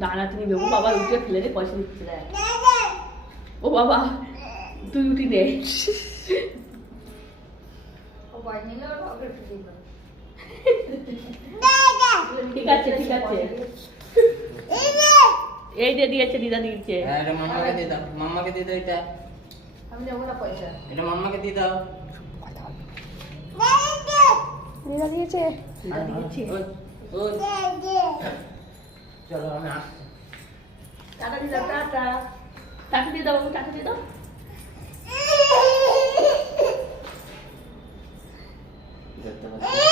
দাঁড়া তুমি বেবু বাবা উঠে ফেলে রে পয়সা দিচ্ছে দেখ ও বাবা তুই উঠি দে ঠিক আছে ঠিক আছে এই যে দিয়েছে দিদা দিয়েছে হ্যাঁ এটা মাম্মাকে দিয়ে দাও মাম্মাকে দিয়ে দাও এটা আমি নেবো না পয়সা। এটা মাম্মাকে দিয়ে দাও দিদা দিয়েছে। দিদা দিয়েছে ওই, ওই। চলো আমি আসছি টাটা দিদা টাটা। টাকা দিয়ে দাও বাবু টাকা দিয়ে দাও দেখতে পাচ্ছি